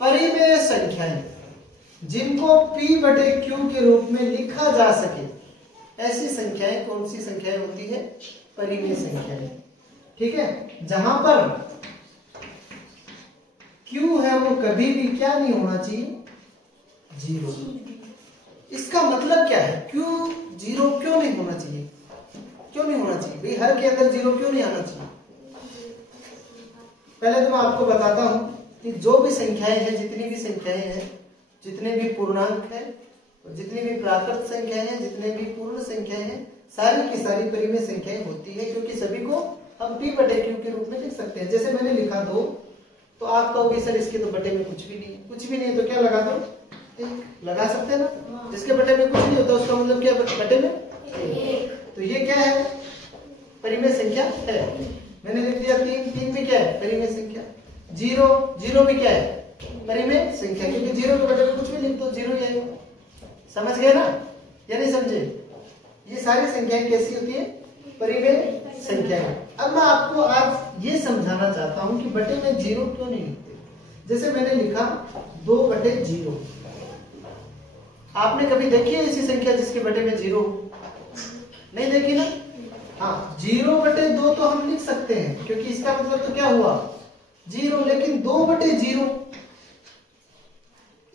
परिमेय संख्याएं जिनको P बटे Q के रूप में लिखा जा सके, ऐसी संख्याएं कौन सी संख्याएं होती है? परिमेय संख्याएं। ठीक है, जहां पर Q है वो कभी भी क्या नहीं होना चाहिए? जीरो। इसका मतलब क्या है? Q जीरो क्यों नहीं होना चाहिए? क्यों नहीं होना चाहिए भाई? हर के अंदर जीरो क्यों नहीं आना चाहिए? पहले तो मैं आपको बताता हूं कि जो भी संख्याएं हैं, जितनी भी संख्याएं हैं, जितने भी पूर्णांक हैं, जितनी भी प्राकृत संख्याएं हैं, जितने भी पूर्ण संख्याएं हैं, सारी की सारी परिमेय संख्याएं होती है, क्योंकि सभी को हम P बटे Q के रूप में लिख सकते हैं। जैसे मैंने लिखा 2, तो आप कहोगे सर इसके तो बटे में कुछ भी नहीं है। कुछ भी नहीं है तो क्या लगा दो? 1 लगा सकते हैं ना। जिसके बटे में कुछ नहीं होता उसका मतलब क्या? बटे में 1। तो ये क्या है? परिमेय संख्या है। मैंने लिख दिया 3, 3 भी क्या है? परिमेय संख्या। 0, 0 भी क्या है? परिमेय संख्या, क्योंकि 0 के बटे में कुछ भी लिख दो 0 ही आएगा। समझ गए ना या नहीं समझे? ये सारी संख्याएं कैसी होती है? परिमेय संख्याएं। अब मैं आपको आज ये समझाना चाहता हूं कि बटे में 0 क्यों नहीं लिखते। जैसे मैंने लिखा 2 बटे 0, आपने कभी देखी है ऐसी संख्या जिसके बटे में 0? नहीं देखी ना? हाँ, 0 बटे 2 तो हम लिख सकते हैं, क्योंकि इसका मतलब तो क्या हुआ? 0। लेकिन 2 बटे 0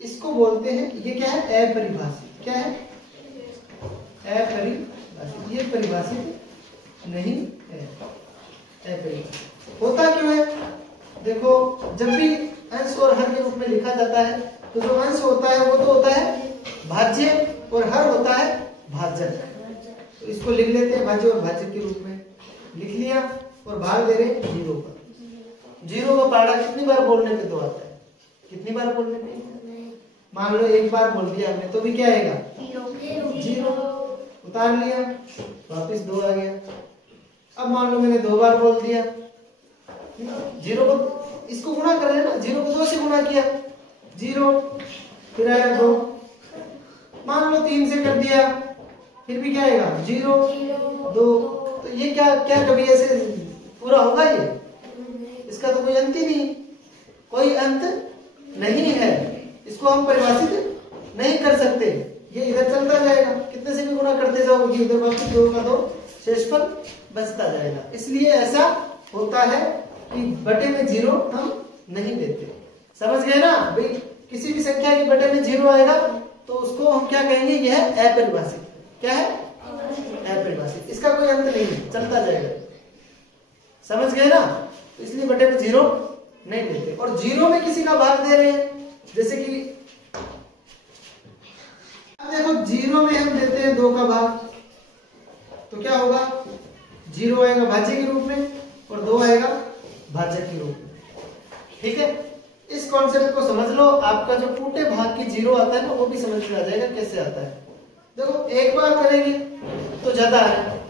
इसको बोलते हैं, ये क्या है? अपरिभाषित। क्या है? अपरिभाषित। ये परिभाषित नहीं है। अपरिभाषित होता क्यों है? देखो, जब भी अंश और हर के रूप में लिखा जाता है तो जो अंश होता है वो तो होता है भाज्य और हर होता है भाजक। तो इसको लिख लेते हैं भाज्य और भाजक के रूप में। लिख लिया और भाग दे रहे 0 पर। 0 का पहाड़ा कितनी बार बोलने पे 2 आता है? कितनी बार बोलने पे? मान लो 1 बार बोल दिया हमने तो भी क्या आएगा? 0। उतार लिया, वापिस 2 आ गया। अब मान लो मैंने 2 बार बोल दिया, 0 को इसको गुणा कर रहे हैं ना, 0 को 2 से गुणा किया 0, फिर आया 2। मान लो 3 से कर दिया, फिर भी क्या आएगा? 0, 2। तो ये क्या क्या कभी ऐसे पूरा होगा? ये इसका तो कोई अंत ही नहीं, कोई अंत नहीं है। इसको हम परिभाषित नहीं कर सकते। ये इधर चलता जाएगा, कितने से भी गुणा करते जाओगे उधर वापस 2 का 2 शेषफल बचता जाएगा। इसलिए ऐसा होता है कि बटे में 0 हम नहीं लेते। समझ गए ना भाई? किसी भी संख्या के बटे में 0 आएगा तो उसको हम क्या कहेंगे? यह है अपरिभाषित। क्या है? अपरिभाषित। इसका कोई अंत नहीं है, चलता जाएगा। समझ गए ना? तो इसलिए बटे में 0 नहीं लेते। और 0 में किसी का भाग दे रहे हैं, जैसे कि अब देखो 0 में हम देते हैं 2 का भाग, तो क्या होगा? 0 आएगा भाज्य के रूप में और 2 आएगा भाजक के रूप में। ठीक है, इस कॉन्सेप्ट को समझ लो। आपका जो टूटे भाग की 0 आता है ना, वो भी समझ में आ जाएगा कैसे आता है। देखो, 1 बार करेंगे तो ज्यादा आ रहा है,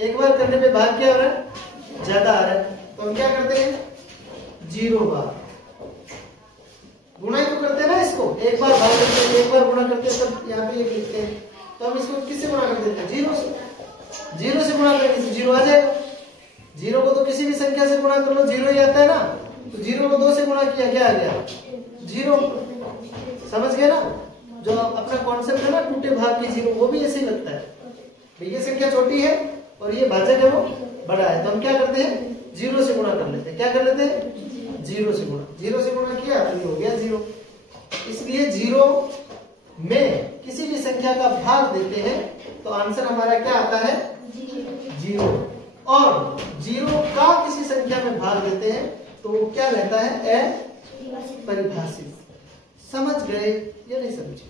1 बार करने पे भाग क्या हो रहा है? ज्यादा आ रहा है। तो हम क्या करते हैं? 0 बार गुणा ही तो करते हैं ना इसको। 1 बार भाग करते हैं, 1 बार गुणा करते हैं, तब यहाँ पे 1 लिखते हैं। तो हम इसको किससे गुणा कर देते हैं? 0 से। 0 से गुणा करेंगे तो 0 आ जाएगा। 0 को तो किसी भी संख्या से गुणा कर लो 0 ही आता है ना। तो 0 को 2 से गुणा किया, क्या आ गया? 0। समझ गए ना? जो अपना कॉन्सेप्ट है ना टूटे भाग की 0, वो भी ऐसे ही लगता है। ये संख्या छोटी है और ये भाजक है वो बड़ा है, तो हम क्या करते हैं? 0 से गुणा कर लेते हैं। क्या कर लेते हैं? 0 से गुणा। 0 से गुणा किया तो ये हो गया 0। इसलिए 0 में किसी भी संख्या का भाग देते हैं तो आंसर हमारा क्या आता है? 0। और 0 का किसी संख्या में भाग देते हैं तो वो क्या रहता है? अपरिभाषित। समझ गए या नहीं समझे?